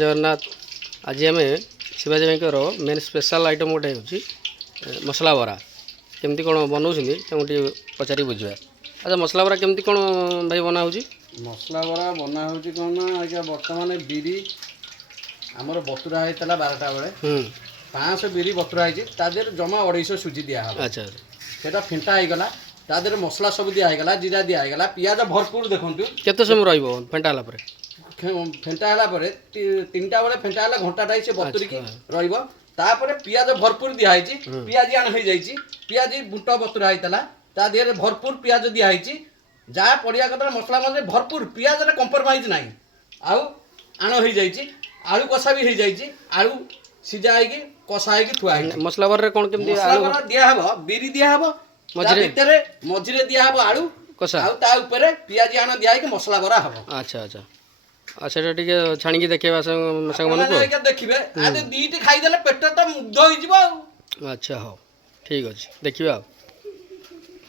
जगन्नाथ आज आम Shivaji Bhaikar main special item गोटे हूँ मसला बरा केमती कौन बनाऊँगी पचारि बुझा। अच्छा मसला बरा केमती कौन भाई बना हो मसला बरा बना हो कौन ना आज्ञा बर्तमान बिरी आमर बतुरा होता 12टा बेले 500 बिरी बतुरा होती जमा 250 सुजी दिया। अच्छा सेटा फेंटा होगला तादेह मसला सब दिगला जीरा दिगला पियाज भरपूर देखूँ केते समय रही फेंटा फेंटा है 3टा बेले फेंटा है घंटाटाई से बतुरिकी रही पियाज भरपूर दिखाई पियाज आण हो जाए पियाज बुट बतुरा होता तादेह भरपूर पियाज दिखाई जहाँ पड़िया कथा मसला मजे भरपूर पियाज कंप्रोमाइज ना आउ आण हो जाए आलू कषा भी हो जाए आलू सीझा हो कषा हो थुआ मसला बर कौन केमती दिहब बिरी दिहब भितर मझे दिहब आलू कषा आउे पियाज आण दिखाई मसला बरा हम। अच्छा अच्छा अच्छा टे छाणी देखा देखिए आज दीटी खाईदे पेट तो मुग्ध हो। अच्छा हाँ ठीक अच्छे देखा।